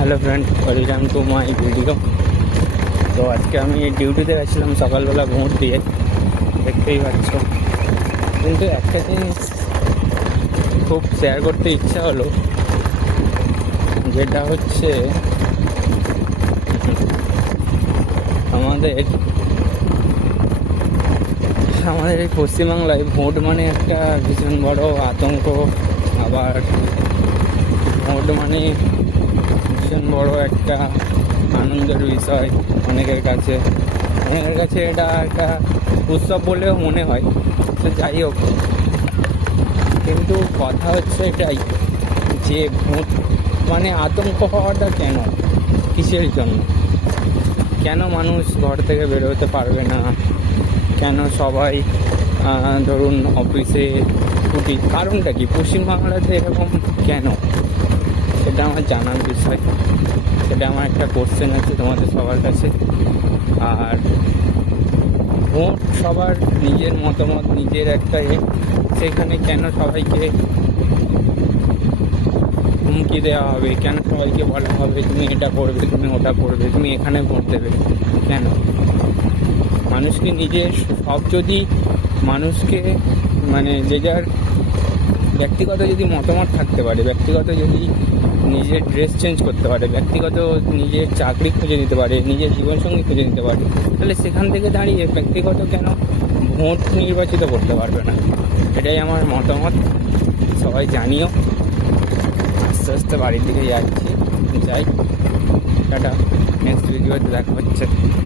Hello friend, welcome to my video. তো আজকে আমি ডিউটিতে গেছিলাম সকালবেলা ভোট দিয়ে, দেখতেই পাচ্ছ। কিন্তু একটা জিনিস খুব শেয়ার করতে ইচ্ছা হলো, যেটা হচ্ছে আমাদের আমাদের এই পশ্চিমবাংলায় ভোট মানে একটা ভীষণ বড় আতঙ্ক। আবার ভোট মানে ভীষণ বড় একটা আনন্দের বিষয় অনেকের কাছে। এটা একটা উৎসব বলেও মনে হয়। তো যাই হোক, কিন্তু কথা হচ্ছে এটাই যে ভোট মানে আতঙ্ক হওয়াটা কেন, কিসের জন্য? কেন মানুষ ঘর থেকে বেরোতে পারবে না? কেন সবাই ধরুন অফিসে ছুটি? কারণটা কি পশ্চিমবাংলাতে এরকম কেন? সেটা আমার জানার বিষয়। সেটা আমার একটা কোশ্চেন আছে তোমাদের সবার কাছে। আর ভোট সবার নিজের মতামত, নিজের একটা সেখানে কেন সবাইকে হুমকি দেওয়া হবে? কেন সবাইকে বলা হবে তুমি এটা করবে, তুমি ওটা করবে, তুমি এখানে ভোট দেবে? কেন? মানুষকে নিজের সব, যদি মানুষকে মানে যে যার ব্যক্তিগত যদি মতামত থাকতে পারে, ব্যক্তিগত যদি নিজের ড্রেস চেঞ্জ করতে পারে, ব্যক্তিগত নিজের চাকরি খুঁজে নিতে পারে, নিজের জীবনসঙ্গী খুঁজে নিতে পারে, তাহলে সেখান থেকে দাঁড়িয়ে ব্যক্তিগত কেন ভোট নির্বাচিত করতে পারবে না? এটাই আমার মতামত। সবাই জানিও। আস্তে আস্তে বাড়ির দিকে যাচ্ছি, যাই। টাটা, নেক্সট ভিডিওতে দেখা হচ্ছে।